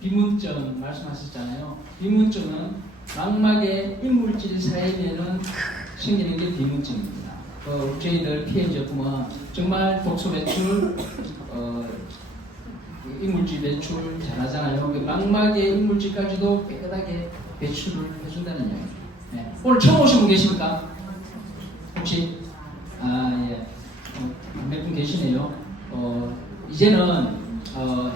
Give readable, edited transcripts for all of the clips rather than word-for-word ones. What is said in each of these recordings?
비문증 말씀하셨잖아요. 비문증은 망막의 인물질 사이에는 생기는 게 비문증입니다. 저희들 피해 제품은 정말 독소 배출, 인물질 배출 잘하잖아요. 망막의 인물질까지도 깨끗하게 배출을 해준다는 이야기입니다. 네. 오늘 처음 오신 분 계십니까? 혹시? 예. 몇 분 계시네요. 이제는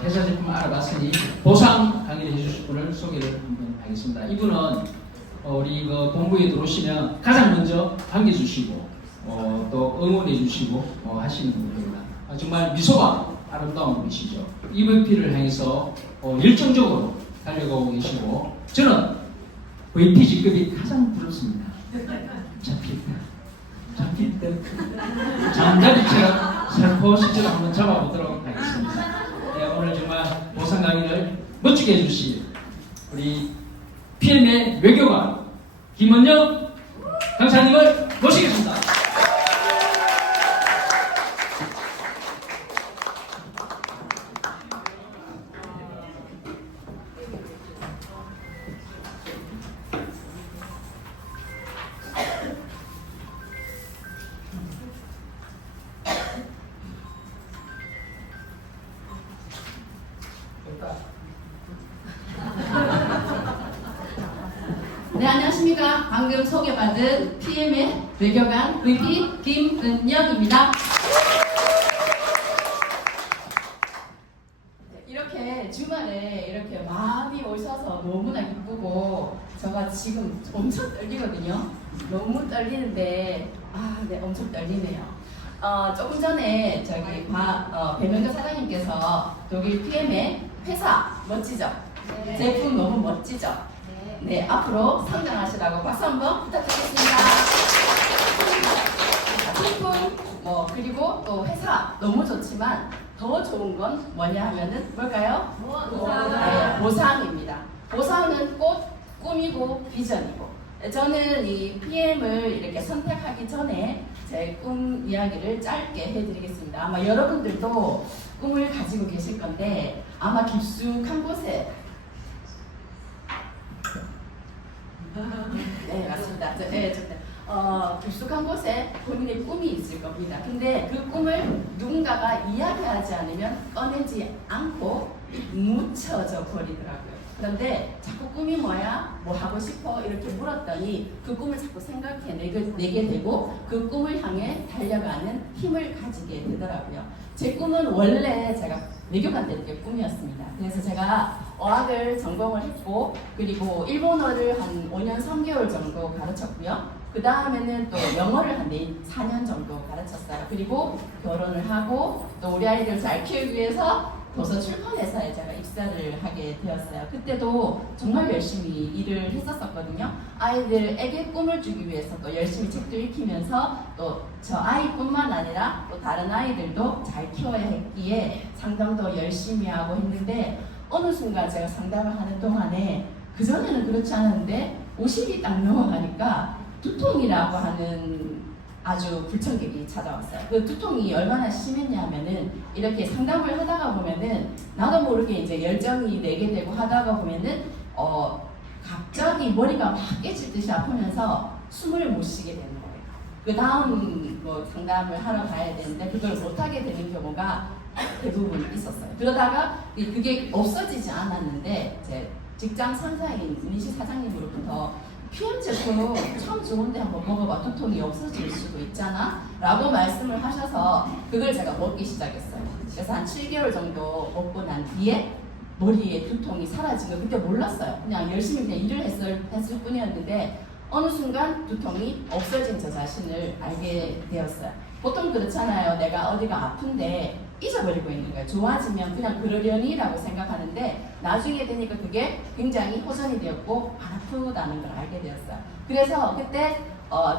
회사 제품을 알아봤으니 보상 강의를 해주실 분을 소개를 한번 하겠습니다. 이분은 우리 본부에 들어오시면 가장 먼저 반겨주시고 또 응원해 주시고 하시는 분입니다. 정말 미소가 아름다운 분이시죠. EVP를 향해서 열정적으로 달려가고 계시고 저는 VP 직급이 가장 부럽습니다. 잡힐 때 잠자리처럼 살포시 한번 잡아보도록 하겠습니다. 네, 오늘 정말 보상 강의를 멋지게 해주실 우리 PM의 외교관 김원영 강사님을 모시겠습니다. 네, 안녕하십니까. 방금 소개받은 PM의 외교관 VP 김은영입니다. 이렇게 주말에 이렇게 많이 오셔서 너무나 기쁘고 제가 지금 엄청 떨리거든요. 너무 떨리는데 네, 엄청 떨리네요. 조금 전에 저기 배명교 사장님께서 여기 PM의 회사 멋지죠? 네. 제품 너무 멋지죠? 네, 앞으로 성장하시라고 박수 한번 부탁드리겠습니다. 제품, 그리고 또 회사 너무 좋지만 더 좋은 건 뭐냐 하면은 뭘까요? 보상. 네, 보상입니다. 보상은 꼭 꿈이고 비전이고. 저는 이 PM을 이렇게 선택하기 전에 제 꿈 이야기를 짧게 해드리겠습니다. 아마 여러분들도 꿈을 가지고 계실 건데 아마 깊숙한 곳에 네, 맞습니다. 깊숙한 곳에 본인의 꿈이 있을 겁니다. 근데 그 꿈을 누군가가 이야기하지 않으면 꺼내지 않고 묻혀져 버리더라고요. 그런데 자꾸 꿈이 뭐야? 뭐 하고 싶어? 이렇게 물었더니 그 꿈을 자꾸 생각해내게 되고 그 꿈을 향해 달려가는 힘을 가지게 되더라고요. 제 꿈은 원래 제가 외교관 때 꿈이었습니다. 그래서 제가 어학을 전공을 했고 그리고 일본어를 한 5년 3개월 정도 가르쳤고요. 그 다음에는 또 영어를 한 4년 정도 가르쳤어요. 그리고 결혼을 하고 또 우리 아이들 잘 키우기 위해서 도서 출판회사에 제가 입사를 하게 되었어요. 그때도 정말 열심히 일을 했었거든요. 아이들에게 꿈을 주기 위해서 또 열심히 책도 읽히면서 또 저 아이뿐만 아니라 또 다른 아이들도 잘 키워야 했기에 상담도 열심히 하고 했는데 어느 순간 제가 상담을 하는 동안에 그전에는 그렇지 않았는데 50이 딱 넘어가니까 두통이라고 하는 아주 불청객이 찾아왔어요. 그 두통이 얼마나 심했냐면은 이렇게 상담을 하다가 보면은 나도 모르게 이제 열정이 내게 되고 하다가 보면은 갑자기 머리가 막 깨질 듯이 아프면서 숨을 못 쉬게 되는 거예요. 그 다음 상담을 하러 가야 되는데 그걸 못하게 되는 경우가 대부분 있었어요. 그러다가 그게 없어지지 않았는데 제 직장 상사인 민시 사장님으로부터 PM 제품 참 좋은데 한번 먹어봐. 두통이 없어질 수도 있잖아 라고 말씀을 하셔서 그걸 제가 먹기 시작했어요. 그래서 한 7개월 정도 먹고 난 뒤에 머리에 두통이 사라진 걸 그때 몰랐어요. 그냥 열심히 그냥 일을 했을 뿐이었는데 어느 순간 두통이 없어진 저 자신을 알게 되었어요. 보통 그렇잖아요. 내가 어디가 아픈데 잊어버리고 있는 거예요. 좋아지면 그냥 그러려니 라고 생각하는데 나중에 되니까 그게 굉장히 호전이 되었고 안 아프다는 걸 알게 되었어요. 그래서 그때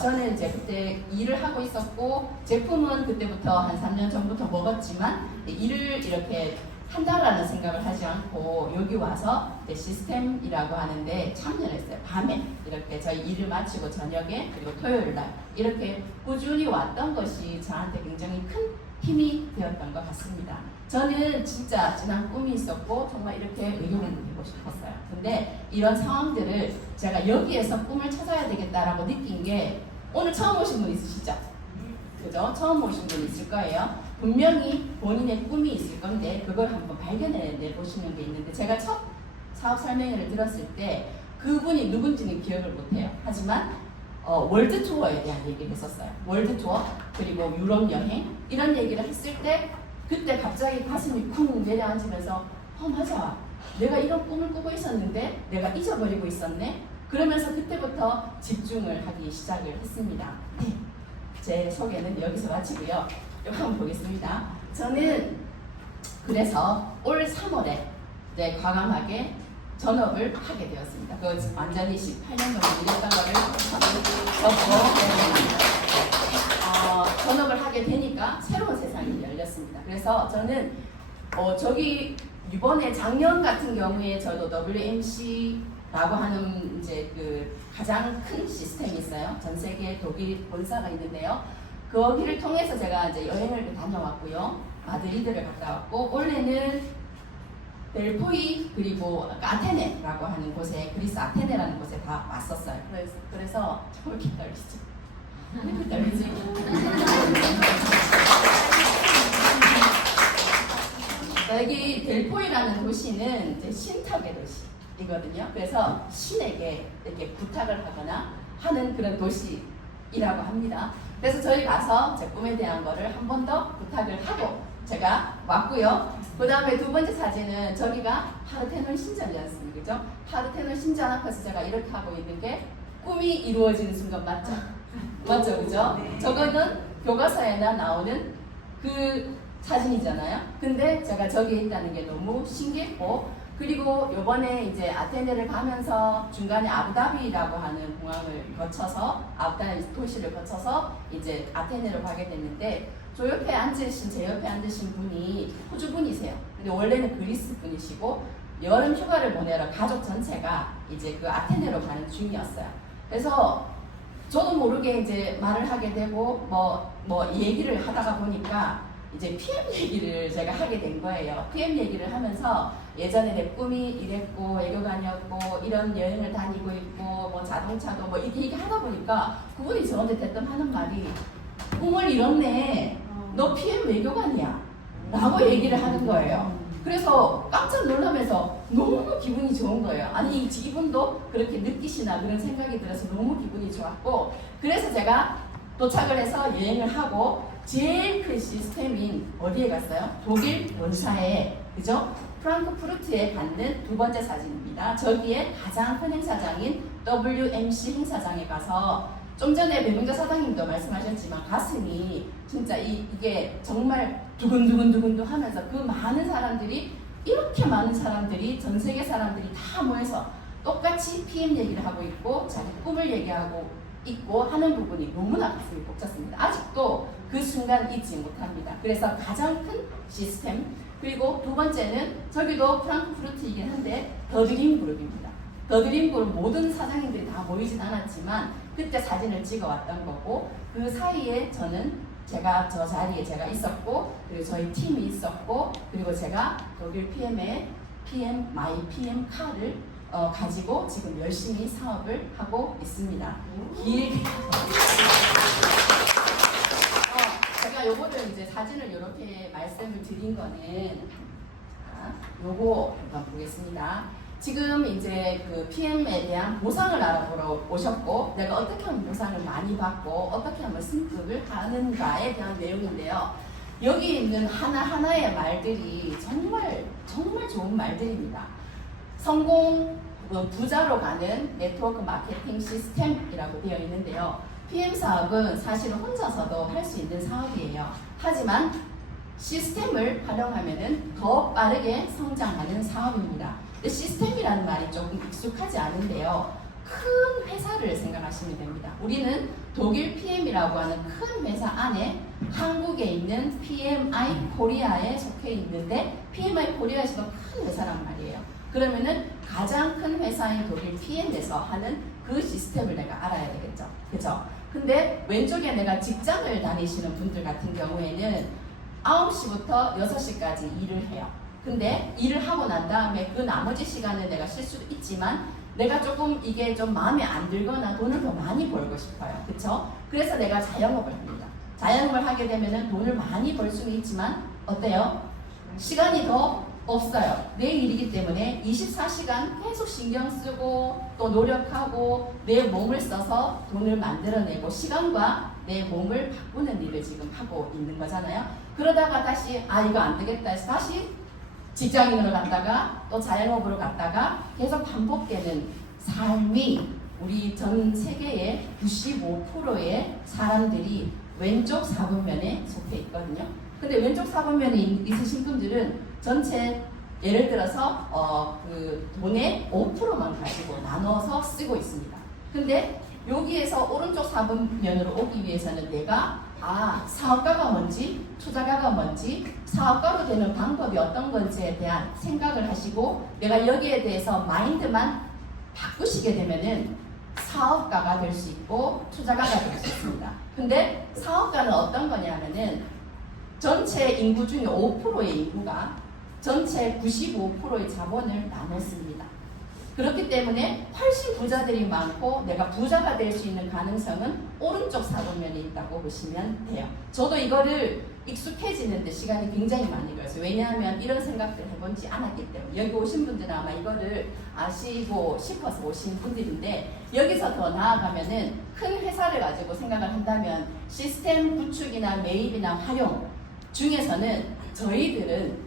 저는 이제 그때 일을 하고 있었고 제품은 그때부터 한 3년 전부터 먹었지만 일을 이렇게 한다라는 생각을 하지 않고 여기 와서 시스템이라고 하는데 참여를 했어요. 밤에 이렇게 저희 일을 마치고 저녁에 그리고 토요일 날 이렇게 꾸준히 왔던 것이 저한테 굉장히 큰 힘이 되었던 것 같습니다. 저는 진짜 진한 꿈이 있었고 정말 이렇게 외교관이 되고 싶었어요. 근데 이런 상황들을 제가 여기에서 꿈을 찾아야 되겠다라고 느낀 게 오늘 처음 오신 분 있으시죠? 그죠? 처음 오신 분 있을 거예요. 분명히 본인의 꿈이 있을 건데 그걸 한번 발견해 보시는 게 있는데 제가 첫 사업 설명회를 들었을 때 그분이 누군지는 기억을 못해요. 하지만 월드 투어에 대한 얘기를 했었어요. 월드 투어 그리고 유럽 여행 이런 얘기를 했을 때 그때 갑자기 가슴이 쿵 내려앉으면서 맞아, 내가 이런 꿈을 꾸고 있었는데 내가 잊어버리고 있었네. 그러면서 그때부터 집중을 하기 시작을 했습니다. 네. 제 소개는 여기서 마치고요. 이거 한번 보겠습니다. 저는 그래서 올 3월에 과감하게 전업을 하게 되었습니다. 그 완전히 18년 동안 일했던 거를 접고 전업을 하게 되니까 새로운 세상이 열렸습니다. 그래서 저는 저기 이번에 작년 같은 경우에 저도 WMC라고 하는 이제 그 가장 큰 시스템이 있어요. 전 세계 독일 본사가 있는데요. 거기를 통해서 제가 이제 여행을 다녀왔고요. 마드리드를 갔다 왔고 올해는 델포이 그리고 아테네라고 하는 곳에 그리스 아테네라는 곳에 다 왔었어요. 그래서 왜 이렇게 떨리죠? 왜 이렇게 떨리지? 여기 델포이라는 도시는 이제 신탁의 도시이거든요. 그래서 신에게 이렇게 부탁을 하거나 하는 그런 도시이라고 합니다. 그래서 저희 가서 제 꿈에 대한 거를 한 번 더 부탁을 하고 제가 왔고요. 그 다음에 두 번째 사진은 저기가 파르테논 신전이었습니다. 그죠? 파르테논 신전 앞에서 제가 이렇게 하고 있는 게 꿈이 이루어지는 순간 맞죠? 맞죠? 그죠? 네. 저거는 교과서에나 나오는 그 사진이잖아요. 근데 제가 저기 있다는 게 너무 신기했고 그리고 요번에 이제 아테네를 가면서 중간에 아부다비라고 하는 공항을 거쳐서 아부다비 도시를 거쳐서 이제 아테네로 가게 됐는데 저 옆에 앉으신 제 옆에 앉으신 분이 호주 분이세요. 근데 원래는 그리스 분이시고 여름 휴가를 보내러 가족 전체가 이제 그 아테네로 가는 중이었어요. 그래서 저도 모르게 이제 말을 하게 되고 뭐 얘기를 하다가 보니까 이제 PM 얘기를 제가 하게 된 거예요. PM 얘기를 하면서 예전에 내 꿈이 이랬고 외교관이었고 이런 여행을 다니고 있고 뭐 자동차도 뭐 이렇게 얘기하다 보니까 그분이 저한테 대뜸 하는 말이 꿈을 이뤘네. 너 PM 외교관이야. 라고 얘기를 하는 거예요. 그래서 깜짝 놀라면서 너무 기분이 좋은 거예요. 아니 이분도 그렇게 느끼시나 그런 생각이 들어서 너무 기분이 좋았고 그래서 제가 도착을 해서 여행을 하고 제일 큰 시스템인 어디에 갔어요? 독일 본사에 그죠? 프랑크푸르트에 갖는 두 번째 사진입니다. 저기에 가장 큰 행사장인 WMC 행사장에 가서 좀 전에 배동자 사장님도 말씀하셨지만 가슴이 진짜 이게 정말 두근두근두근두 하면서 그 많은 사람들이 이렇게 많은 사람들이 전 세계 사람들이 다 모여서 똑같이 PM 얘기를 하고 있고 자기 꿈을 얘기하고 있고 하는 부분이 너무나 가슴이 벅찼습니다. 아직도 그 순간 잊지 못합니다. 그래서 가장 큰 시스템 그리고 두 번째는 저기도 프랑크푸르트이긴 한데 더드림 그룹입니다. 더드림 그룹 모든 사장님들이 다 모이진 않았지만 그때 사진을 찍어 왔던 거고 그 사이에 제가 저 자리에 제가 있었고 그리고 저희 팀이 있었고 그리고 제가 독일 PM의 마이 PM 카를 가지고 지금 열심히 사업을 하고 있습니다. 제가 요거를 이제 사진을 이렇게 말씀을 드린 거는 요거 한번 보겠습니다. 지금 이제 그 PM에 대한 보상을 알아보러 오셨고 내가 어떻게 하면 보상을 많이 받고 어떻게 하면 승급을 하는가에 대한 내용인데요. 여기 있는 하나하나의 말들이 정말 좋은 말들입니다. 성공 부자로 가는 네트워크 마케팅 시스템이라고 되어 있는데요. PM 사업은 사실 혼자서도 할 수 있는 사업이에요. 하지만 시스템을 활용하면 더 빠르게 성장하는 사업입니다. 시스템이라는 말이 조금 익숙하지 않은데요. 큰 회사를 생각하시면 됩니다. 우리는 독일 PM이라고 하는 큰 회사 안에 한국에 있는 PMI 코리아에 속해 있는데 PMI 코리아에서도 큰 회사란 말이에요. 그러면은 가장 큰 회사인 독일 PM에서 하는 그 시스템을 내가 알아야 되겠죠. 그죠? 근데 왼쪽에 내가 직장을 다니시는 분들 같은 경우에는 9시부터 6시까지 일을 해요. 근데 일을 하고 난 다음에 그 나머지 시간을 내가 쉴 수도 있지만 내가 조금 이게 좀 마음에 안 들거나 돈을 더 많이 벌고 싶어요. 그쵸? 그래서 내가 자영업을 합니다. 자영업을 하게 되면은 돈을 많이 벌 수는 있지만 어때요? 시간이 더 없어요. 내 일이기 때문에 24시간 계속 신경 쓰고 또 노력하고 내 몸을 써서 돈을 만들어내고 시간과 내 몸을 바꾸는 일을 지금 하고 있는 거잖아요. 그러다가 다시 이거 안 되겠다 해서 다시 직장인으로 갔다가 또 자영업으로 갔다가 계속 반복되는 삶이 우리 전 세계의 95%의 사람들이 왼쪽 4분면에 속해 있거든요. 근데 왼쪽 4분면에 있으신 분들은 전체 예를 들어서 그 돈의 5%만 가지고 나눠서 쓰고 있습니다. 근데 여기에서 오른쪽 4분면으로 오기 위해서는 내가 사업가가 뭔지 투자가가 뭔지 사업가로 되는 방법이 어떤 건지에 대한 생각을 하시고 내가 여기에 대해서 마인드만 바꾸시게 되면은 사업가가 될 수 있고 투자가가 될 수 있습니다. 근데 사업가는 어떤 거냐면은 전체 인구 중에 5%의 인구가 전체 95%의 자본을 나눴습니다. 그렇기 때문에 훨씬 부자들이 많고 내가 부자가 될 수 있는 가능성은 오른쪽 4분면에 있다고 보시면 돼요. 저도 이거를 익숙해지는데 시간이 굉장히 많이 걸렸어요. 왜냐하면 이런 생각들 해본지 않았기 때문에. 여기 오신 분들은 아마 이거를 아시고 싶어서 오신 분들인데 여기서 더 나아가면은 큰 회사를 가지고 생각을 한다면 시스템 구축이나 매입이나 활용 중에서는 저희들은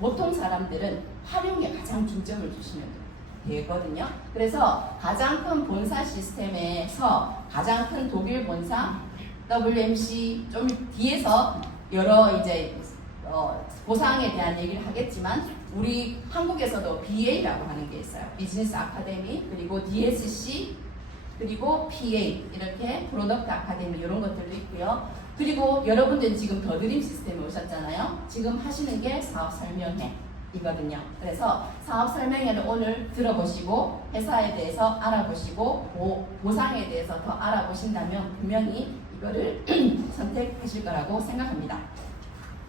보통 사람들은 활용에 가장 중점을 주시면 되거든요. 그래서 가장 큰 본사 시스템에서 가장 큰 독일 본사 WMC 좀 뒤에서 여러 이제 보상에 대한 얘기를 하겠지만 우리 한국에서도 BA라고 하는 게 있어요. 비즈니스 아카데미 그리고 DSC 그리고 PA 이렇게 프로덕트 아카데미 이런 것들도 있고요. 그리고 여러분들 지금 더드림 시스템에 오셨잖아요. 지금 하시는 게 사업 설명회 이거든요. 그래서 사업 설명회를 오늘 들어보시고 회사에 대해서 알아보시고 보상에 대해서 더 알아보신다면 분명히 이거를 선택하실 거라고 생각합니다.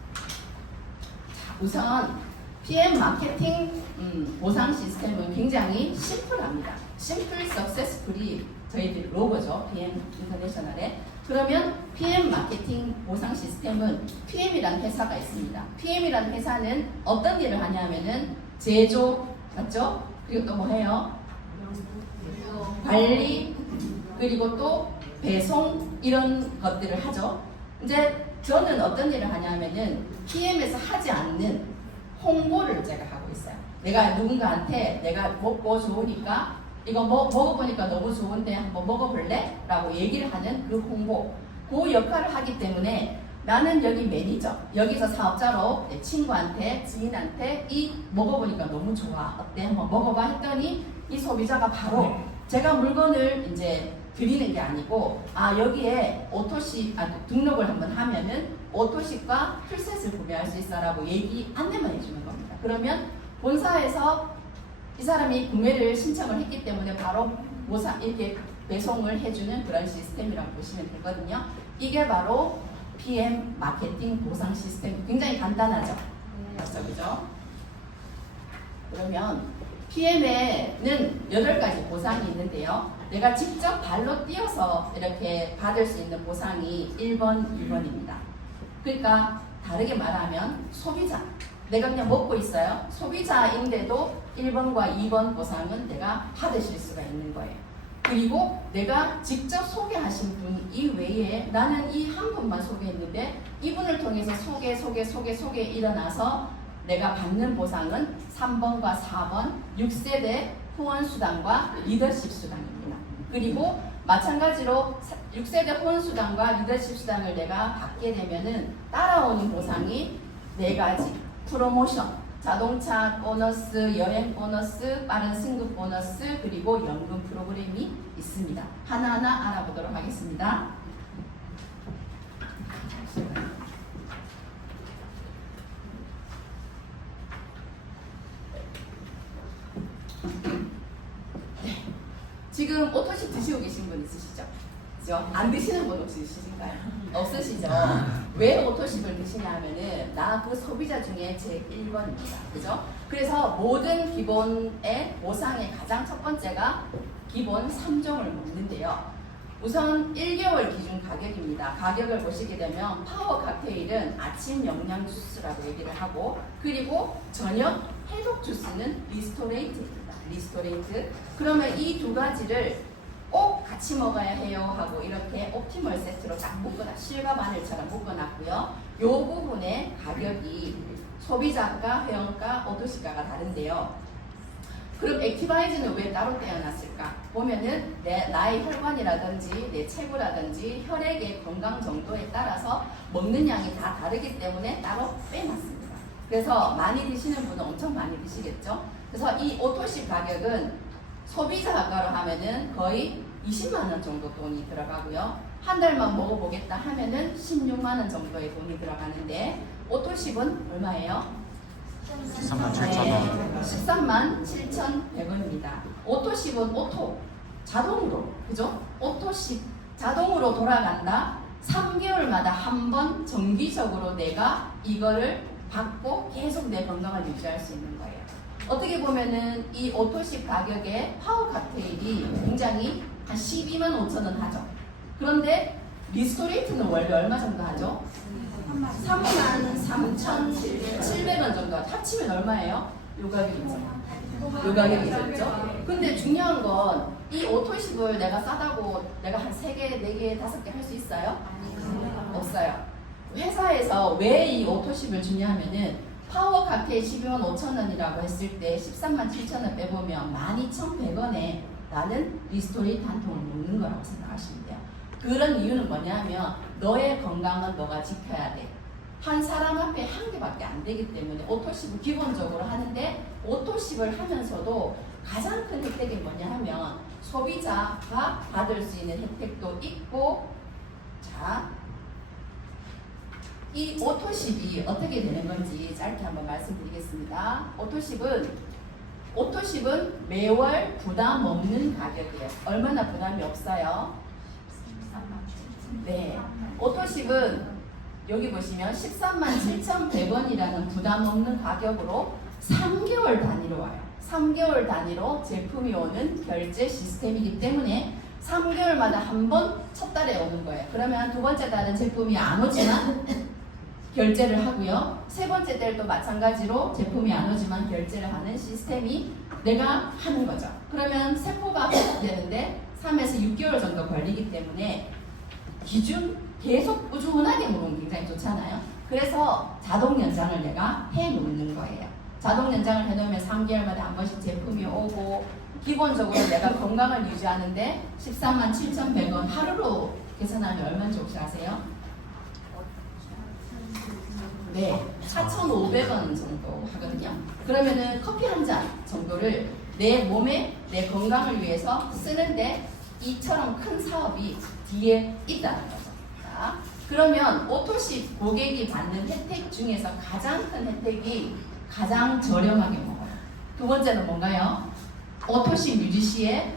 자, 우선 PM 마케팅 보상 시스템은 굉장히 심플합니다. 심플 석세스풀이 저희들 로고죠. PM 인터내셔널에. 그러면 PM 마케팅 보상 시스템은 PM이라는 회사가 있습니다. PM이라는 회사는 어떤 일을 하냐면은 제조, 맞죠? 그리고 또 뭐 해요? 관리, 그리고 또 배송 이런 것들을 하죠. 이제 저는 어떤 일을 하냐면은 PM에서 하지 않는 홍보를 제가 하고 있어요. 내가 누군가한테 내가 먹고 좋으니까 이거 먹어보니까 너무 좋은데 한번 먹어볼래? 라고 얘기를 하는 그 홍보 그 역할을 하기 때문에 나는 여기 매니저 여기서 사업자로 내 친구한테 지인한테 이 먹어보니까 너무 좋아 어때? 한번 먹어봐 했더니 이 소비자가 바로 제가 물건을 이제 드리는 게 아니고 여기에 오토식 등록을 한번 하면은 오토식과 풀셋을 구매할 수 있어 라고 안내만 해주는 겁니다. 그러면 본사에서 이 사람이 구매를 신청을 했기 때문에 바로 이렇게 배송을 해주는 그런 시스템이라고 보시면 되거든요. 이게 바로 PM 마케팅 보상 시스템. 굉장히 간단하죠? 그죠? 그러면 PM에는 8가지 보상이 있는데요. 내가 직접 발로 뛰어서 이렇게 받을 수 있는 보상이 1번, 2번입니다. 그러니까 다르게 말하면 소비자. 내가 그냥 먹고 있어요. 소비자인데도 1번과 2번 보상은 내가 받으실 수가 있는 거예요. 그리고 내가 직접 소개하신 분 이외에 나는 이 한 분만 소개했는데 이분을 통해서 소개 일어나서 내가 받는 보상은 3번과 4번 6세대 후원수당과 리더십 수당입니다. 그리고 마찬가지로 6세대 후원수당과 리더십 수당을 내가 받게 되면은 따라오는 보상이 4가지. 프로모션, 자동차 보너스, 여행 보너스, 빠른 승급 보너스, 그리고 연금 프로그램이 있습니다. 하나하나 알아보도록 하겠습니다. 지금 오토식 드시고 계신 분 있으시죠? 그죠? 안 드시는 분 혹시 있으신가요? 없으시죠? 왜 오토십을 드시냐 하면은 나 그 소비자 중에 제 1번입니다. 그죠? 그래서 모든 기본의 보상의 가장 첫 번째가 기본 3종을 먹는데요. 우선 1개월 기준 가격입니다. 가격을 보시게 되면 파워 칵테일은 아침 영양 주스라고 얘기를 하고, 그리고 저녁 해독 주스는 리스토레이트입니다. 리스토레이트. 그러면 이 두 가지를 꼭 같이 먹어야 해요 하고 이렇게 옵티멀 세트로 딱 묶어놨, 실과 바늘처럼 묶어놨고요. 이 부분의 가격이 소비자가, 회원가, 오토시가가 다른데요. 그럼 액티바이즈는 왜 따로 떼어놨을까? 보면은 나의 혈관이라든지 내 체구라든지 혈액의 건강 정도에 따라서 먹는 양이 다 다르기 때문에 따로 빼놨습니다. 그래서 많이 드시는 분은 엄청 많이 드시겠죠? 그래서 이 오토십 가격은 소비자가로 하면은 거의 20만 원 정도 돈이 들어가고요. 한 달만 먹어보겠다 하면은 16만 원 정도의 돈이 들어가는데, 오토십은 얼마예요? 137,000원. 13만 7,100원입니다. 오토십은 오토, 자동으로, 그죠? 오토십, 자동으로 돌아간다. 3개월마다 한 번 정기적으로 내가 이거를 받고 계속 내 건강을 유지할 수 있는 거예요. 어떻게 보면은 이 오토십 가격에 파워 칵테일이 굉장히 한 12만 5천 원 하죠. 그런데 리스토레이트는 원래 얼마 정도 하죠? 33,700원 정도. 합치면 얼마예요? 요 가격이죠. 요 가격이죠. 그죠? 근데 중요한 건 이 오토십을 내가 싸다고 내가 한 3개, 4개, 5개 할 수 있어요? 없어요. 회사에서 왜 이 오토십을 주냐면은 파워 칵테일 12만 5천 원이라고 했을 때 13만 7천 원 빼보면 12,100원에 나는 리스토레이트 한 통을 먹는 거라고 생각하시면 돼요. 그런 이유는 뭐냐면 너의 건강은 너가 지켜야 돼. 한 사람 앞에 한 개밖에 안 되기 때문에 오토십을 기본적으로 하는데, 오토십을 하면서도 가장 큰 혜택이 뭐냐 하면 소비자가 받을 수 있는 혜택도 있고, 자, 이 오토십이 어떻게 되는 건지 짧게 한번 말씀드리겠습니다. 오토십은 매월 부담 없는 가격이에요. 얼마나 부담이 없어요? 네, 오토십은 여기 보시면 13만 7,100원이라는 부담 없는 가격으로 3개월 단위로 와요. 3개월 단위로 제품이 오는 결제 시스템이기 때문에 3개월마다 한 번 첫 달에 오는 거예요. 그러면 두 번째 달은 제품이 안 오지만 결제를 하고요. 세 번째 달도 마찬가지로 제품이 안 오지만 결제를 하는 시스템이 내가 하는 거죠. 그러면 세포가 회복되는데 3에서 6개월 정도 걸리기 때문에 기준 계속 꾸준하게 먹으면 굉장히 좋잖아요. 그래서 자동 연장을 내가 해놓는 거예요. 자동 연장을 해놓으면 3개월마다 한 번씩 제품이 오고, 기본적으로 내가 건강을 유지하는데 13만 7,100원 하루로 계산하면 얼마인지 혹시 아세요? 네, 4,500원 정도 하거든요. 그러면은 커피 한 잔 정도를 내 몸에, 내 건강을 위해서 쓰는데 이처럼 큰 사업이 뒤에 있다는 거죠. 자, 그러면 오토십 고객이 받는 혜택 중에서 가장 큰 혜택이 가장 저렴하게 먹어요. 두 번째는 뭔가요? 오토십 UGC의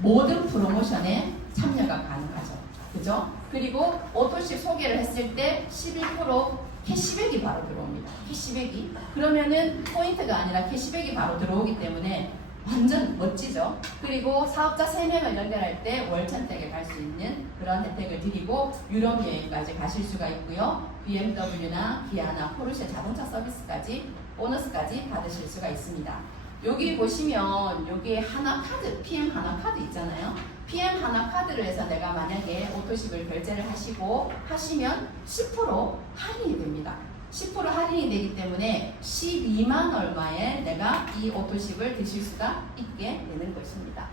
모든 프로모션에 참여가 가능하죠. 그죠? 그리고 오토십 소개를 했을 때 11% 캐시백이 바로 들어옵니다. 캐시백이. 그러면은 포인트가 아니라 캐시백이 바로 들어오기 때문에 완전 멋지죠. 그리고 사업자 3명을 연결할 때 월천댁에 갈 수 있는 그런 혜택을 드리고, 유럽 여행까지 가실 수가 있고요. BMW나 기아나 포르쉐 자동차 서비스까지, 보너스까지 받으실 수가 있습니다. 여기 보시면 여기 하나카드, PM 하나카드 있잖아요. PM 하나카드를 해서 내가 만약에 오토십을 결제를 하시면 10% 할인이 됩니다. 10% 할인이 되기 때문에 12만 얼마에 내가 이 오토십을 드실 수가 있게 되는 것입니다.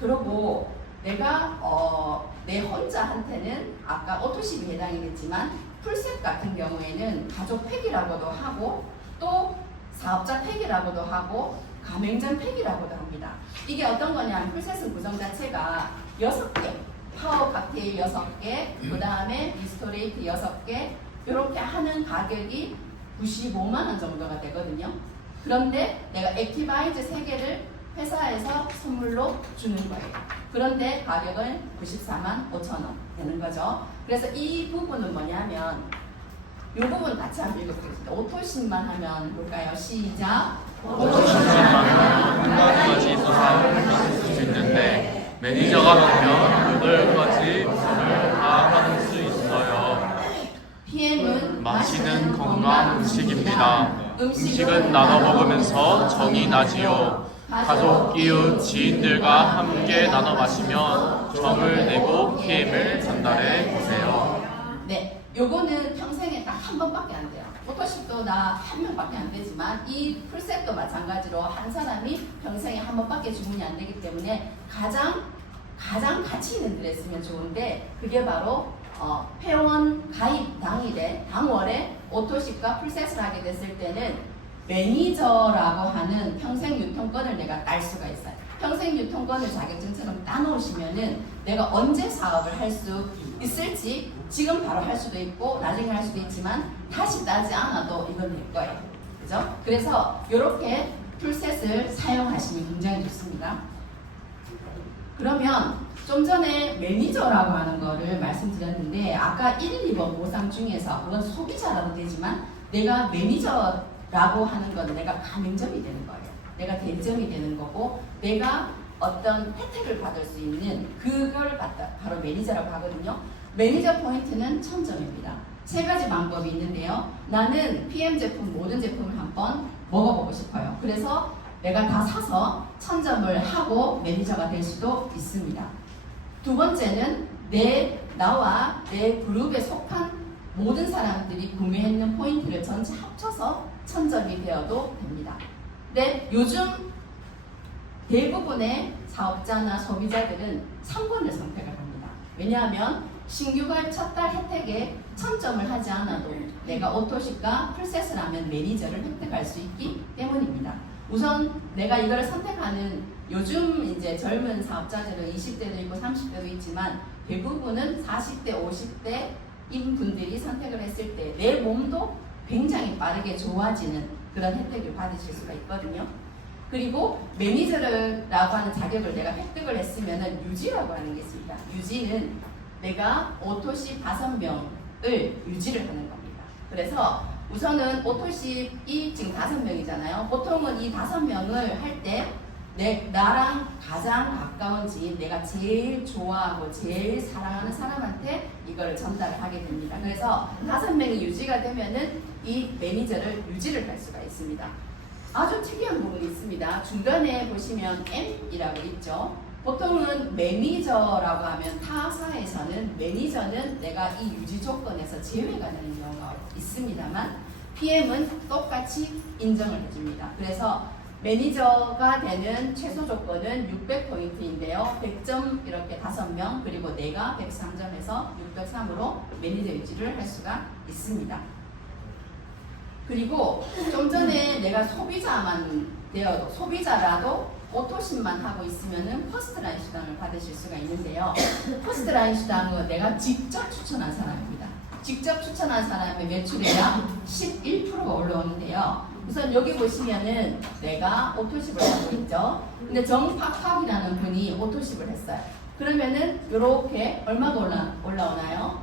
그리고 내가 내 혼자한테는 아까 오토십이 해당이 됐지만 풀셋 같은 경우에는 가족 팩이라고도 하고, 또 사업자 팩이라고도 하고, 가맹점 팩이라고도 합니다. 이게 어떤 거냐면 풀셋은 구성 자체가 6개, 파워 칵테일 6개, 그 다음에 리스토레이트 6개, 이렇게 하는 가격이 95만 원 정도가 되거든요. 그런데 내가 액티바이즈 3개를 회사에서 선물로 주는 거예요. 그런데 가격은 94만 5천 원 되는 거죠. 그래서 이 부분은 뭐냐면 이 부분 같이 한번 읽어보겠습니다. 오토신만 하면 볼까요? 시작. 건강까지 수사할 수 있는데 매니저가 하면 8가지 부분을 다 할 수 있어요. PM은 맛있는 건강 음식입니다. 음식은 나눠 먹으면서 정이 나지요. 가족, 이웃, 지인들과 함께 나눠 마시면 정을 내고 PM을 전달해 보세요. 네, 요거는 평생에 딱 한 번밖에 안 돼요. 포토십도 나 한 명밖에 안 되지만 이 풀셋도 마찬가지로 한 사람이 평생에 한 번밖에 주문이 안 되기 때문에 가장 가치 있는 데를 쓰면 좋은데 그게 바로 회원 가입 당일에 당월에 오토십과 풀셋을 하게 됐을 때는 매니저라고 하는 평생 유통권을 내가 딸 수가 있어요. 평생 유통권을 자격증처럼 따놓으시면은 내가 언제 사업을 할 수 있을지 지금 바로 할 수도 있고 나중에 할 수도 있지만 다시 따지 않아도 이건 내 거예요. 그죠? 그래서 이렇게 풀셋을 사용하시면 굉장히 좋습니다. 그러면 좀 전에 매니저라고 하는 거를 말씀드렸는데 아까 1, 2번 보상 중에서 그건 소비자라도 되지만 내가 매니저라고 하는 건 내가 가맹점이 되는 거예요. 내가 대점이 되는 거고 내가 어떤 혜택을 받을 수 있는 그걸 바로 매니저라고 하거든요. 매니저 포인트는 1000점입니다. 세 가지 방법이 있는데요. 나는 PM 제품 모든 제품을 한번 먹어보고 싶어요. 그래서 내가 다 사서 1000점을 하고 매니저가 될 수도 있습니다. 두 번째는 나와 내 그룹에 속한 모든 사람들이 구매했는 포인트를 전체 합쳐서 1000점이 되어도 됩니다. 근데 요즘 대부분의 사업자나 소비자들은 3번을 선택을 합니다. 왜냐하면 신규 가입 첫 달 혜택에 1000점을 하지 않아도 내가 오토십과 풀셋을 하면 매니저를 획득할 수 있기 때문입니다. 우선 내가 이걸 선택하는 요즘 이제 젊은 사업자들은 20대도 있고 30대도 있지만 대부분은 40대, 50대인 분들이 선택을 했을 때 내 몸도 굉장히 빠르게 좋아지는 그런 혜택을 받으실 수가 있거든요. 그리고 매니저라고 하는 자격을 내가 획득을 했으면은 유지라고 하는 게 있습니다. 유지는 내가 오토십 5명을 유지를 하는 겁니다. 그래서 우선은 오토십이 지금 5명이잖아요. 보통은 이 5명을 할 때 나랑 가장 가까운 지인, 내가 제일 좋아하고 제일 사랑하는 사람한테 이걸 전달을 하게 됩니다. 그래서 5명이 유지가 되면은 이 매니저를 유지를 할 수가 있습니다. 아주 특이한 부분이 있습니다. 중간에 보시면 M이라고 있죠. 보통은 매니저라고 하면 타사에서는 매니저는 내가 이 유지 조건에서 제외가 되는 경우가 있습니다만 PM은 똑같이 인정을 해줍니다. 그래서 매니저가 되는 최소 조건은 600포인트인데요. 100점 이렇게 5명 그리고 내가 103점에서 603으로 매니저 유지를 할 수가 있습니다. 그리고 좀 전에 내가 소비자라도 오토십만 하고 있으면은 퍼스트라인 수당을 받으실 수가 있는데요. 퍼스트라인 수당은 내가 직접 추천한 사람입니다. 직접 추천한 사람의 매출액이 11%가 올라오는데요. 우선 여기 보시면은 내가 오토십을 하고 있죠. 근데 정팍팍이라는 분이 오토십을 했어요. 그러면은 이렇게 얼마가 올라오나요?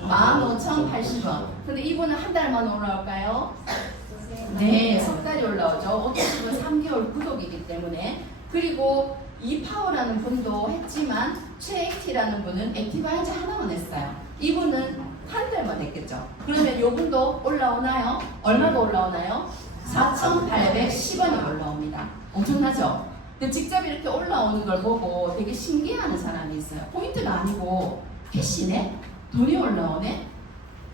15,080원. 근데 이분은 한 달 만에 올라올까요? 네, 석 달이 올라오죠. 오토십은 3개월 구독이기 때문에. 그리고 이파워라는 분도 했지만 최액티라는 분은 액티바이즈 하나만 했어요. 이분은 한 달만 했겠죠. 그러면 이분도 올라오나요? 얼마가 올라오나요? 4,810원이 올라옵니다. 엄청나죠? 근데 직접 이렇게 올라오는 걸 보고 되게 신기해하는 사람이 있어요. 포인트가 아니고 캐시네? 돈이 올라오네?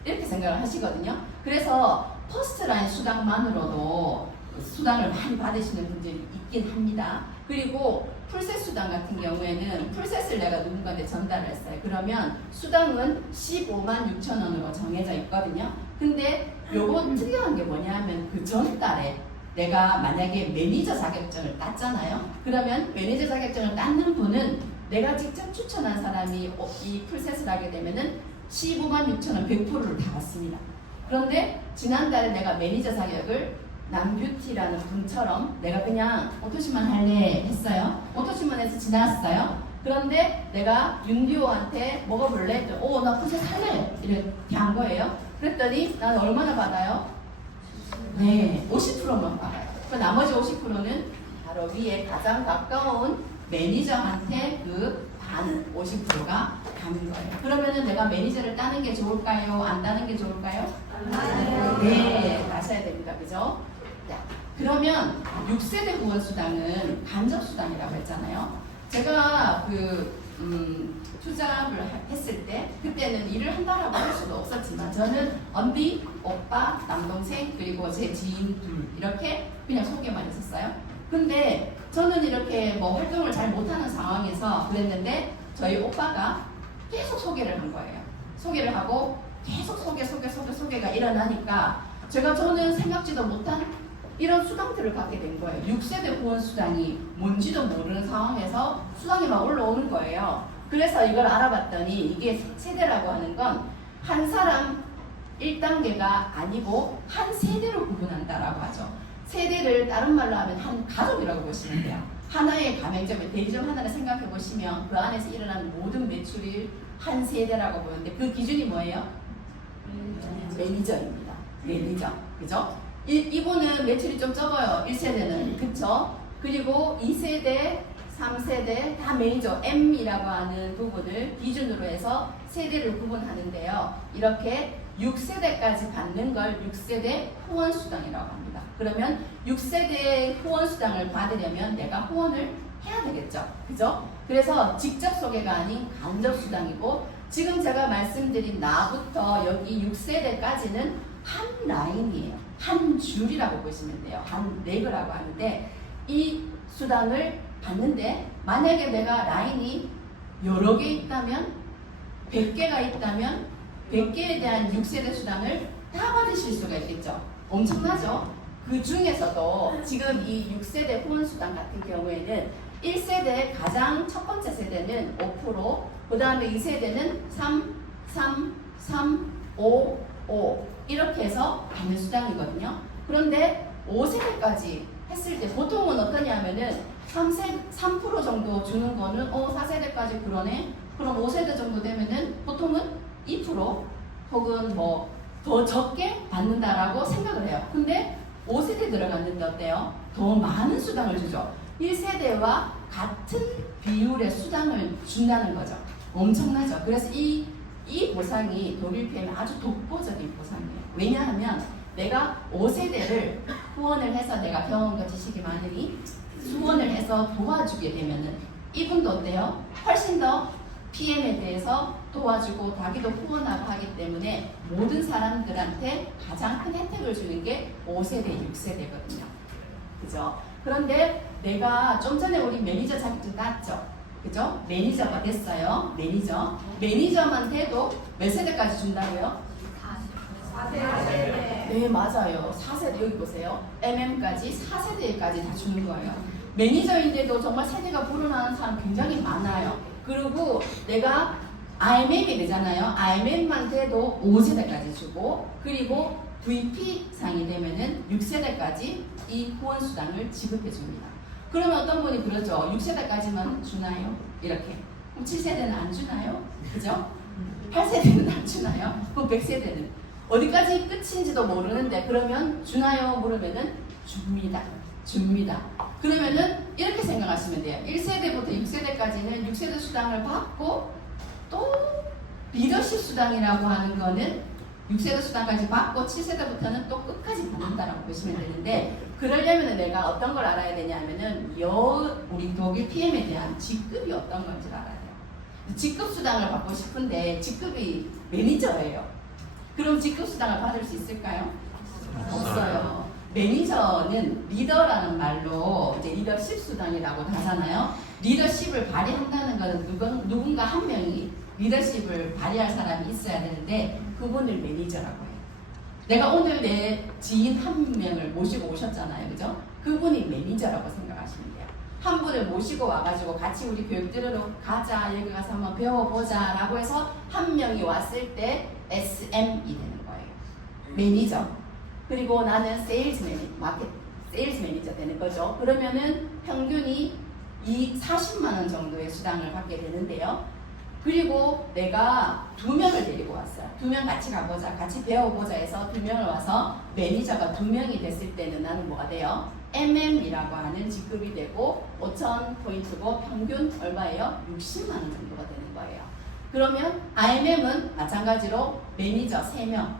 이렇게 생각을 하시거든요. 그래서 퍼스트라인 수당만으로도 수당을 많이 받으시는 분들이 있긴 합니다. 그리고 풀셋 수당 같은 경우에는 풀셋을 내가 누군가한테 전달을 했어요. 그러면 수당은 15만 6천 원으로 정해져 있거든요. 근데 요거 특이한 게 뭐냐면 그 전달에 내가 만약에 매니저 자격증을 땄잖아요. 그러면 매니저 자격증을 땄는 분은 내가 직접 추천한 사람이 이 풀셋을 하게 되면은 15만 6천 원 100%를 다 받습니다. 그런데 지난달에 내가 매니저 자격을 남뷰티라는 분처럼 내가 그냥 오토신문 할래 했어요. 오토신문에서 지나갔어요. 그런데 내가 윤디호한테 먹어볼래? 나 그새 살래! 이렇게 한 거예요. 그랬더니 난 얼마나 받아요? 네, 50%만 받아요. 그 나머지 50%는 바로 위에 가장 가까운 매니저한테 그 반 50%가 가는 거예요. 그러면은 내가 매니저를 따는 게 좋을까요? 안 따는 게 좋을까요? 네, 따셔야 됩니다. 그죠? 자, 그러면 6세대 후원수당은 간접수당이라고 했잖아요. 제가 투잡을 했을 때 그때는 일을 한다라고 할 수도 없었지만 저는 언니, 오빠, 남동생 그리고 제 지인 둘 이렇게 그냥 소개만 했었어요. 근데 저는 이렇게 뭐 활동을 잘 못하는 상황에서 그랬는데 저희 오빠가 계속 소개를 한 거예요. 소개를 하고 계속 소개가 일어나니까 저는 생각지도 못한 이런 수당들을 갖게 된 거예요. 6세대 후원 수당이 뭔지도 모르는 상황에서 수당이 막 올라오는 거예요. 그래서 이걸 알아봤더니 이게 세대라고 하는 건 한 사람 1단계가 아니고 한 세대로 구분한다라고 하죠. 세대를 다른 말로 하면 한 가족이라고 보시면 돼요. 하나의 가맹점에 대리점 하나를 생각해 보시면 그 안에서 일어나는 모든 매출이 한 세대라고 보는데 그 기준이 뭐예요? 매니저입니다. 매니저. 그죠? 이분은 매출이 좀 적어요. 1세대는. 그쵸? 그리고 2세대, 3세대 다 매니저 M이라고 하는 부분을 기준으로 해서 세대를 구분하는데요. 이렇게 6세대까지 받는 걸 6세대 후원수당이라고 합니다. 그러면 6세대 후원수당을 받으려면 내가 후원을 해야 되겠죠. 그죠? 그래서 직접 소개가 아닌 간접수당이고 지금 제가 말씀드린 나부터 여기 6세대까지는 한 라인이에요. 한 줄이라고 보시면 돼요. 한 레그라고 하는데 이 수당을 받는데 만약에 내가 라인이 여러 개 있다면 100개가 있다면 100개에 대한 6세대 수당을 다 받으실 수가 있겠죠. 엄청나죠? 그 중에서도 지금 이 6세대 후원수당 같은 경우에는 1세대 가장 첫 번째 세대는 5%, 그 다음에 2세대는 3, 5 이렇게 해서 받는 수당이거든요. 그런데 5세대까지 했을 때 보통은 어떠냐면은 3% 정도 주는 거는 4세대까지 그러네. 그럼 5세대 정도 되면은 보통은 2% 혹은 뭐 더 적게 받는다라고 생각을 해요. 근데 5세대 들어갔는데 어때요? 더 많은 수당을 주죠. 1세대와 같은 비율의 수당을 준다는 거죠. 엄청나죠. 그래서 이 보상이 독일PM의 아주 독보적인 보상이에요. 왜냐하면 내가 5세대를 후원을 해서 내가 병원과 지식이 많으니 후원을 해서 도와주게 되면은 이분도 어때요? 훨씬 더 PM에 대해서 도와주고 자기도 후원하고 하기 때문에 모든 사람들한테 가장 큰 혜택을 주는 게 5세대, 6세대거든요. 그죠? 그런데 내가 좀 전에 우리 매니저 자격증 땄죠? 그죠? 매니저가 됐어요. 매니저만 돼도 몇 세대까지 준다고요? 4세대. 네, 맞아요. 4세대 여기 보세요. MM까지 4세대까지 다 주는 거예요. 매니저인데도 정말 세대가 불어나는 사람 굉장히 많아요. 그리고 내가 RMM이 되잖아요. RMM만 돼도 5세대까지 주고 그리고 VP상이 되면은 6세대까지 이 후원수당을 지급해 줍니다. 그러면 어떤 분이 그러죠. 6세대까지만 주나요? 이렇게. 그럼 7세대는 안 주나요? 그죠? 8세대는 안 주나요? 그럼 100세대는? 어디까지 끝인지도 모르는데 그러면 주나요? 물으면은 줍니다. 그러면은 이렇게 생각하시면 돼요. 1세대부터 6세대까지는 6세대 수당을 받고 또 리더십 수당이라고 하는 거는 6세대 수당까지 받고 7세대부터는 또 끝까지 받는다라고 보시면 되는데 그러려면 내가 어떤 걸 알아야 되냐면은 우리 독일 PM에 대한 직급이 어떤 건지를 알아야 돼요. 직급 수당을 받고 싶은데 직급이 매니저예요. 그럼 직급 수당을 받을 수 있을까요? 없어요. 매니저는 리더라는 말로 이제 리더십 수당이라고 하잖아요. 리더십을 발휘한다는 것은 누군가 한 명이 리더십을 발휘할 사람이 있어야 되는데 그분을 매니저라고 해요. 내가 오늘 내 지인 한 명을 모시고 오셨잖아요. 그죠? 그분이 매니저라고 생각하시면 돼요. 한 분을 모시고 와가지고 같이 우리 교육 들으러 가자, 여기 가서 한번 배워보자 라고 해서 한 명이 왔을 때 SM이 되는 거예요. 매니저. 그리고 나는 세일즈 매니저 되는 거죠. 그러면은 평균이 40만 원 정도의 수당을 받게 되는데요. 그리고 내가 2명을 데리고 왔어요. 2명 같이 가보자, 같이 배워보자 해서 2명을 와서 매니저가 2명이 됐을 때는 나는 뭐가 돼요? MM이라고 하는 직급이 되고 5,000포인트고 평균 얼마예요? 60만 원 정도가 되는 거예요. 그러면 IMM은 마찬가지로 매니저 3명,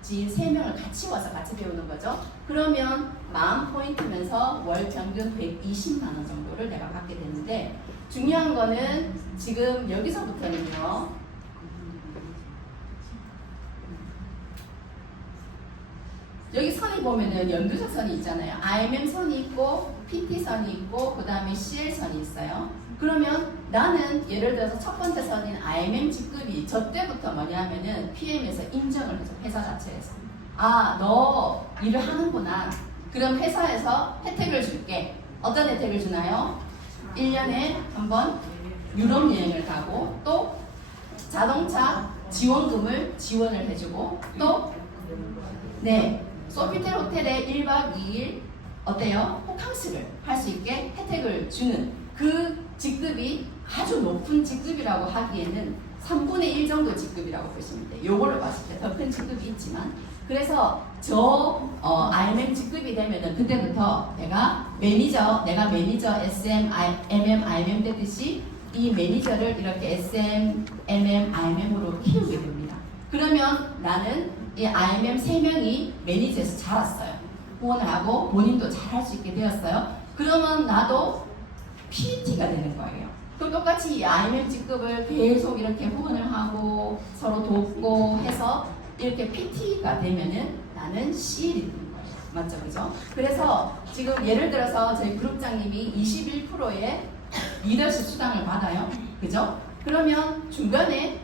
지인 3명을 같이 와서 같이 배우는 거죠. 그러면 10,000포인트면서 월 평균 120만 원 정도를 내가 받게 되는데, 중요한 거는 지금 여기서부터는요, 여기 선이 보면은 연두색 선이 있잖아요. IMM 선이 있고 PT 선이 있고 그 다음에 CL 선이 있어요. 그러면 나는 예를 들어서 첫 번째 선인 IMM 직급이 저 때부터 뭐냐면은 PM에서 인정을 해줘. 회사 자체에서. 아, 너 일을 하는구나. 그럼 회사에서 혜택을 줄게. 어떤 혜택을 주나요? 1년에 한 번 유럽 여행을 가고, 또 자동차 지원금을 지원을 해주고, 또 네, 소피텔 호텔에 1박 2일 어때요? 호캉스를 할 수 있게 혜택을 주는 그 직급이 아주 높은 직급이라고 하기에는 3분의 1 정도 직급이라고 보시면 돼요. 요걸로 봤을 때 더 큰 직급이 있지만, 그래서 IMM 직급이 되면은 그때부터 내가 매니저 SM, MM, IMM 되듯이 이 매니저를 이렇게 SM, MM, IMM으로 키우게 됩니다. 그러면 나는 이 IMM 3명이 매니저에서 자랐어요. 후원을 하고 본인도 잘할 수 있게 되었어요. 그러면 나도 PT가 되는 거예요. 또 똑같이 이 IMM 직급을 계속 이렇게 후원을 하고 서로 돕고 해서 이렇게 PT가 되면은 나는 CL이 되는 거예요. 맞죠? 그죠? 그래서 지금 예를 들어서 저희 그룹장님이 21%의 리더십 수당을 받아요. 그죠? 그러면 주변에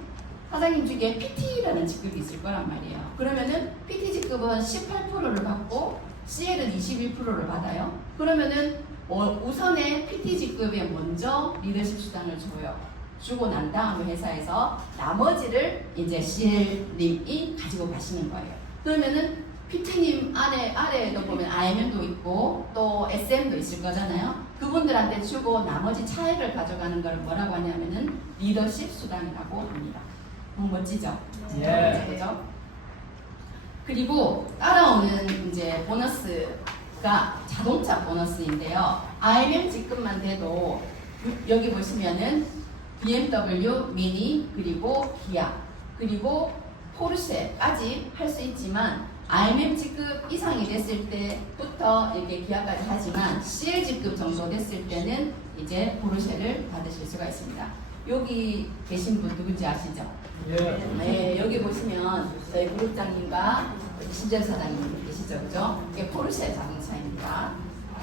사장님 중에 PT라는 직급이 있을 거란 말이에요. 그러면은 PT 직급은 18%를 받고 CL은 21%를 받아요. 그러면은 우선에 PT 직급에 먼저 리더십 수당을 줘요. 주고 난 다음에 회사에서 나머지를 이제 CL님이 가지고 가시는 거예요. 그러면은 PT님 아래에도 보면 IMM도 있고 또 SM도 있을 거잖아요. 그분들한테 주고 나머지 차액을 가져가는 걸 뭐라고 하냐면은 리더십 수당이라고 합니다. 멋지죠? 예. 그죠? 그리고 따라오는 이제 보너스가 자동차 보너스인데요. IMM 직급만 돼도 여기 보시면은 BMW, 미니, 그리고 기아, 그리고 포르쉐까지 할 수 있지만 IMM 직급 이상이 됐을 때부터 이렇게 기아까지 하지만 CL 직급 정도 됐을 때는 이제 포르쉐를 받으실 수가 있습니다. 여기 계신 분 누군지 아시죠? 예. 네, 여기 보시면 저희 그룹장님과 신재 사장님 계시죠, 그죠? 이게 포르쉐 자동차입니다.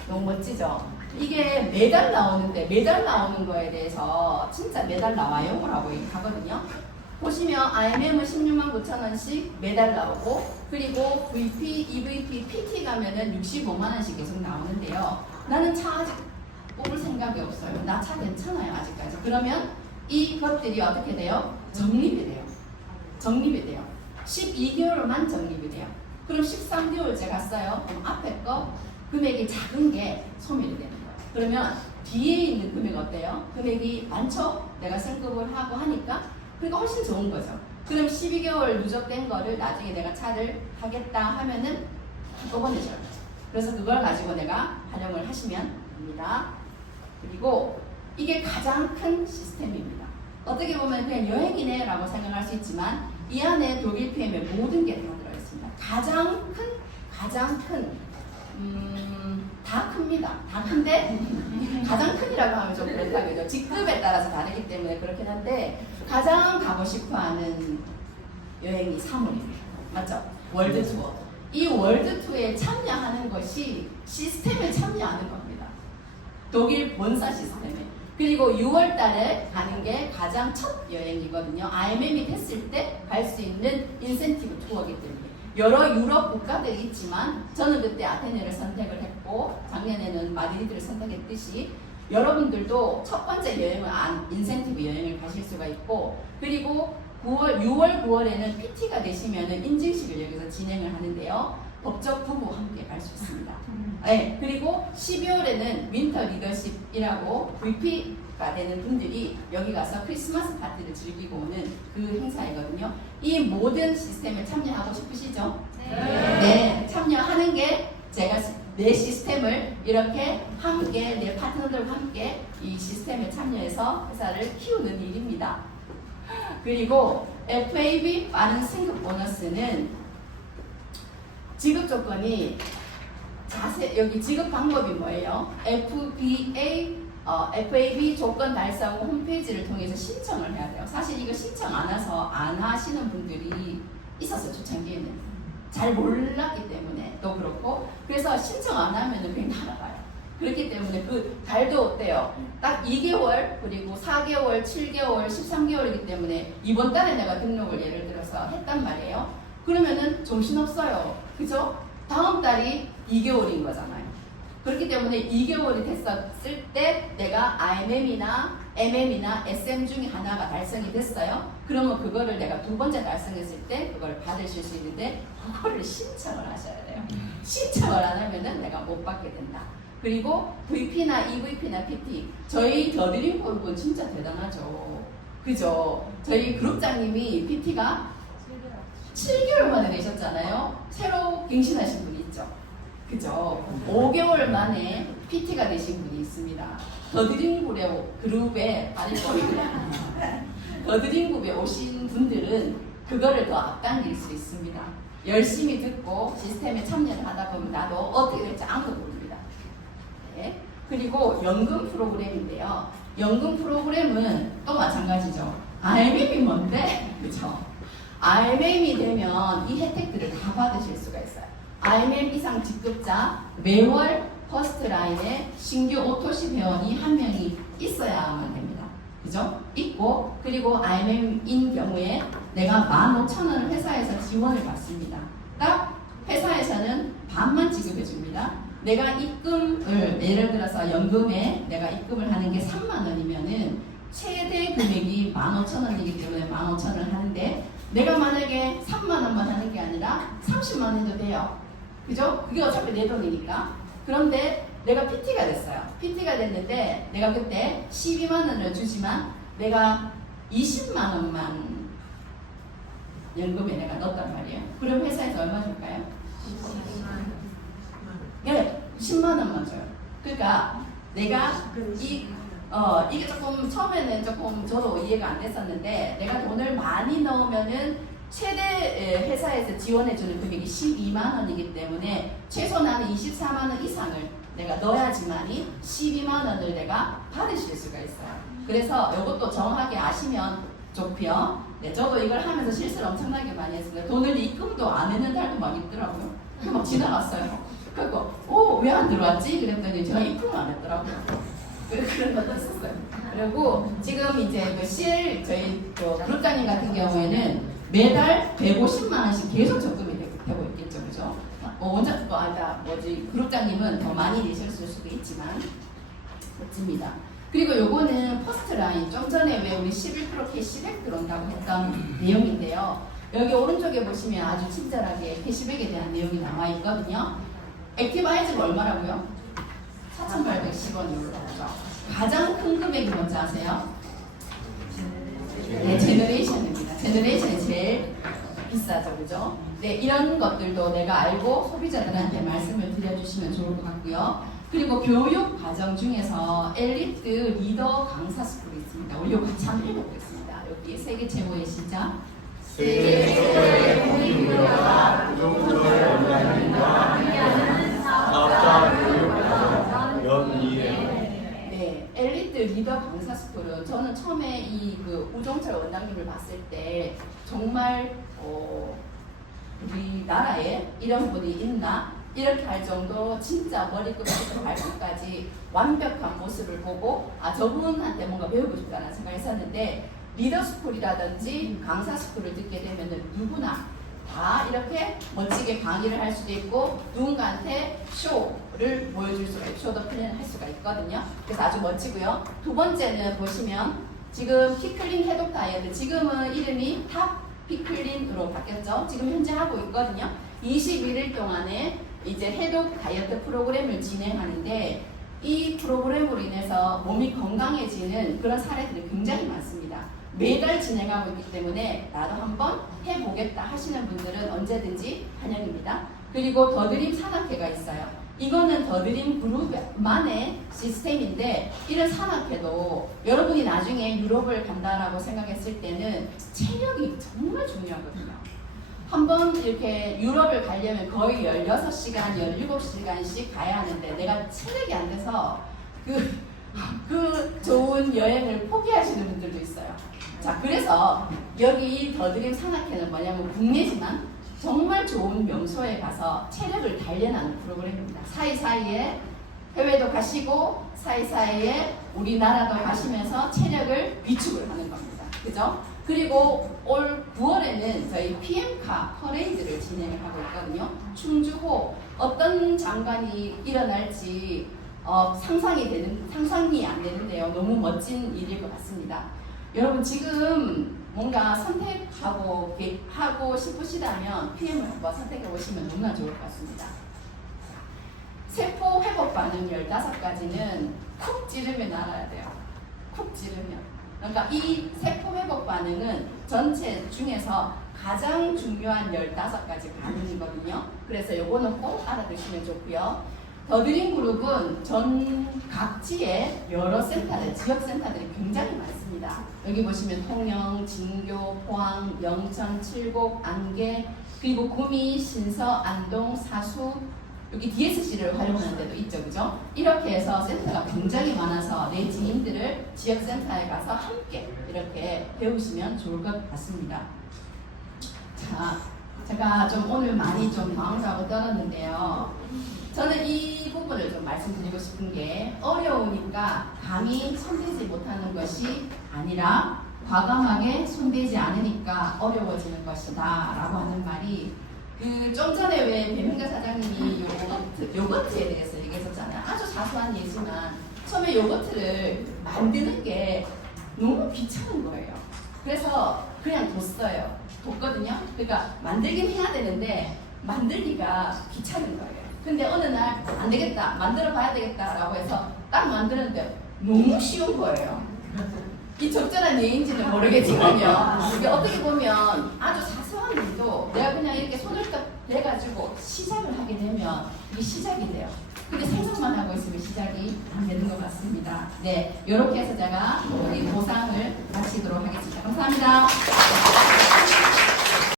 너무 멋지죠? 이게 매달 나오는데 매달 나오는 거에 대해서 진짜 매달 나와요? 라고 얘기하거든요. 보시면 IMM은 16만 9천 원씩 매달 나오고, 그리고 VP, EVP, PT 가면은 65만 원씩 계속 나오는데요. 나는 차 아직 뽑을 생각이 없어요. 나 차 괜찮아요, 아직까지. 그러면 이 것들이 어떻게 돼요? 적립이 돼요. 적립이 돼요. 12개월만 적립이 돼요. 그럼 13개월째 갔어요. 그럼 앞에 거 금액이 작은 게 소멸이 되는 거예요. 그러면 뒤에 있는 금액 어때요? 금액이 많죠? 내가 승급을 하고 하니까 그러니까 훨씬 좋은 거죠. 그럼 12개월 누적된 거를 나중에 내가 차를 하겠다 하면은 한꺼번에 줘요. 그래서 그걸 가지고 내가 활용을 하시면 됩니다. 그리고 이게 가장 큰 시스템입니다. 어떻게 보면 그냥 여행이네 라고 생각할 수 있지만 이 안에 독일 PM의 모든 게 다 들어있습니다. 가장 큰 다 큽니다. 다 큰데 가장 큰이라고 하면 좀 그렇다 그죠? 직급에 따라서 다르기 때문에 그렇긴 한데 가장 가고 싶어하는 여행이 사물입니다. 맞죠? 월드 투어. 이 월드 투어에 참여하는 것이 시스템에 참여하는 겁니다. 독일 본사 시스템에. 그리고 6월 달에 가는 게 가장 첫 여행이거든요. IMM이 됐을 때 갈 수 있는 인센티브 투어이기 때문에. 여러 유럽 국가들이 있지만 저는 그때 아테네를 선택을 했고 작년에는 마드리드를 선택했듯이 여러분들도 첫 번째 여행은 인센티브 여행을 가실 수가 있고, 그리고 6월, 9월에는 PT가 되시면은 인증식을 여기서 진행을 하는데요. 법적 부부와 함께 갈 수 있습니다. 네, 그리고 12월에는 윈터 리더십이라고 VP가 되는 분들이 여기 가서 크리스마스 파티를 즐기고 오는 그 행사이거든요. 이 모든 시스템에 참여하고 싶으시죠? 네, 참여하는 게 제가 내 시스템을 이렇게 함께 내 파트너들과 함께 이 시스템에 참여해서 회사를 키우는 일입니다. 그리고 FAB 빠른 승급 보너스는 지급 조건이 여기 지급 방법이 뭐예요? FAB 조건 달성 홈페이지를 통해서 신청을 해야 돼요. 사실 이거 신청 안 해서 안 하시는 분들이 있었어요. 초창기에는 잘 몰랐기 때문에 또 그렇고, 그래서 신청 안 하면은 그냥 날아가요. 그렇기 때문에 그 달도 어때요? 딱 2개월, 그리고 4개월, 7개월, 13개월이기 때문에 이번 달에 내가 등록을 예를 들어서 했단 말이에요. 그러면은 정신없어요. 그죠? 다음 달이 2개월인 거잖아요. 그렇기 때문에 2개월이 됐었을 때 내가 IMM이나 MM이나 SM 중에 하나가 달성이 됐어요. 그러면 그거를 내가 두 번째 달성했을 때 그걸 받으실 수 있는데 그거를 신청을 하셔야 돼요. 신청을 안 하면은 내가 못 받게 된다. 그리고 VP나 EVP나 PT, 저희 더드림 그룹은 진짜 대단하죠. 그죠? 저희 그룹장님이 PT가 7개월 만에 내셨잖아요. 새로 갱신하신 분이 있죠. 그죠? 5개월 만에 PT가 되신 분이 있습니다. 더드림 그룹에 더드림 그룹에 오신 분들은 그거를 더 앞당길 수 있습니다. 열심히 듣고 시스템에 참여를 하다 보면 나도 어떻게 될지 아무도 모릅니다. 네. 그리고 연금 프로그램인데요. 연금 프로그램은 또 마찬가지죠. RMM이 뭔데? 그죠? RMM이 되면 이 혜택들을 다 받으실 수가 있어요. RMM 이상 직급자 매월 퍼스트라인에 신규 오토시 회원이 한 명이 있어야만 됩니다. 그죠? 있고, 그리고 RMM인 경우에 내가 15,000원을 회사에서 지원을 받습니다. 딱 회사에서는 반만 지급해 줍니다. 내가 입금을 예를 들어서 연금에 내가 입금을 하는 게 3만 원이면은 최대 금액이 15,000원이기 때문에 15,000원을 하는데, 내가 만약에 3만 원만 하는 게 아니라 30만 원도 돼요. 그죠? 그게 어차피 내 돈이니까. 그런데 내가 PT가 됐어요. PT가 됐는데 내가 그때 12만 원을 주지만 내가 20만 원만 연금에 내가 넣었단 말이에요. 그럼 회사에서 얼마 줄까요? 10만 원만 줘요. 그러니까 내가 이게 조금 처음에는 조금 저도 이해가 안 됐었는데, 내가 돈을 많이 넣으면은 최대 회사에서 지원해주는 금액이 12만 원이기 때문에 최소 나는 24만 원 이상을 내가 넣어야지만이 12만 원을 내가 받으실 수가 있어요. 그래서 이것도 정확하게 아시면 좋고요. 네, 저도 이걸 하면서 실수를 엄청나게 많이 했습니다. 돈을 입금도 안 했는 달도 막 있더라고요. 막 지나갔어요. 그리고 왜 안 들어왔지? 그랬더니 제가 입금을 안 했더라고요. 그런 것도 있었어요. 그리고 지금 이제 그 CL 저희 그룹장님 같은 경우에는 매달 150만 원씩 계속 적금이 되고 있겠죠, 그죠? 그룹장님은 더 많이 내셨을 수도 있지만 멋집니다. 그리고 요거는 퍼스트라인, 좀 전에 왜 우리 11% 캐시백 들어온다고 했던 내용인데요. 여기 오른쪽에 보시면 아주 친절하게 캐시백에 대한 내용이 나와 있거든요. 액티바이즈가 얼마라고요? 4,810원이라고 하죠. 가장 큰 금액이 뭔지 아세요? 네, 제너레이션입니다. 제너레이션이 제일 비싸죠, 그죠? 네, 이런 것들도 내가 알고 소비자들한테 말씀을 드려주시면 좋을 것 같고요. 그리고 교육 과정 중에서 엘리트 리더 강사 스쿨이 있습니다. 우리 이거 같이 한번 읽어보겠습니다. 여기 세계 최고의 시작. 세계 최고의 공인무료와 부동절 원장님과 함께하는 사업자 교육 연이에요. 네, 엘리트 리더 강사 스쿨은 저는 처음에 이 우종철 원장님을 봤을 때 정말 우리나라에 이런 분이 있나? 이렇게 할 정도 진짜 머리끝부터 발끝까지 완벽한 모습을 보고 저분한테 뭔가 배우고 싶다는 생각을 했었는데, 리더스쿨이라든지 강사스쿨을 듣게 되면 누구나 다 이렇게 멋지게 강의를 할 수도 있고 누군가한테 쇼를 보여줄 수가 있고 쇼도 플랜할 수가 있거든요. 그래서 아주 멋지고요. 두 번째는 보시면 지금 피클린 해독 다이어트, 지금은 이름이 탑 피클린으로 바뀌었죠. 지금 현재 하고 있거든요. 21일 동안에 이제 해독 다이어트 프로그램을 진행하는데 이 프로그램으로 인해서 몸이 건강해지는 그런 사례들이 굉장히 많습니다. 매달 진행하고 있기 때문에 나도 한번 해보겠다 하시는 분들은 언제든지 환영입니다. 그리고 더드림 산악회가 있어요. 이거는 더드림 그룹만의 시스템인데 이런 산악회도 여러분이 나중에 유럽을 간다라고 생각했을 때는 체력이 정말 중요하거든요. 한번 이렇게 유럽을 가려면 거의 16시간, 17시간씩 가야 하는데 내가 체력이 안 돼서 그 좋은 여행을 포기하시는 분들도 있어요. 자, 그래서 여기 더드림 산악회는 뭐냐면 국내지만 정말 좋은 명소에 가서 체력을 단련하는 프로그램입니다. 사이사이에 해외도 가시고 사이사이에 우리나라도 가시면서 체력을 비축을 하는 겁니다. 그죠? 그리고 올 9월에는 저희 PM카 퍼레이드를 진행을 하고 있거든요. 충주호 어떤 장관이 일어날지 상상이 안 되는데요. 너무 멋진 일일 것 같습니다. 여러분 지금 뭔가 선택하고 하고 싶으시다면 PM을 한번 선택해 보시면 너무나 좋을 것 같습니다. 세포 회복 반응 15가지는 쿡 찌르면 알아야 돼요. 쿡 찌르면. 그러니까 이 세포 회복 반응은 전체 중에서 가장 중요한 15가지 반응이거든요. 그래서 요거는 꼭 알아두시면 좋고요. 더드림 그룹은 전 각지에 여러 센터들, 지역센터들이 굉장히 많습니다. 여기 보시면 통영, 진교, 포항, 영천, 칠곡, 안개, 그리고 구미, 신서, 안동, 사수, 여기 DSC를 활용하는 데도 있죠, 그죠? 이렇게 해서 센터가 굉장히 많아서 내 지인들을 지역센터에 가서 함께 이렇게 배우시면 좋을 것 같습니다. 자, 제가 좀 오늘 많이 좀 당황하고 떨었는데요. 저는 이 부분을 좀 말씀드리고 싶은 게 어려우니까 감히 손대지 못하는 것이 아니라 과감하게 손대지 않으니까 어려워지는 것이다 라고 하는 말이 좀 전에 왜 배명자 사장님이 요거트에 대해서 얘기했었잖아요. 아주 사소한 예지만 처음에 요거트를 만드는 게 너무 귀찮은 거예요. 그래서 그냥 뒀거든요. 그러니까 만들긴 해야 되는데 만들기가 귀찮은 거예요. 근데 어느 날 안 되겠다, 만들어 봐야 되겠다 라고 해서 딱 만드는데 너무 쉬운 거예요. 이 적절한 예인지는 모르겠지만요. 이게 어떻게 보면 아주 사소한 일도 내가 그냥 이렇게 손을 딱 대가지고 시작을 하게 되면 이게 시작이 돼요. 근데 생각만 하고 있으면 시작이 안 되는 것 같습니다. 네, 이렇게 해서 제가 우리 보상을 마치도록 하겠습니다. 감사합니다.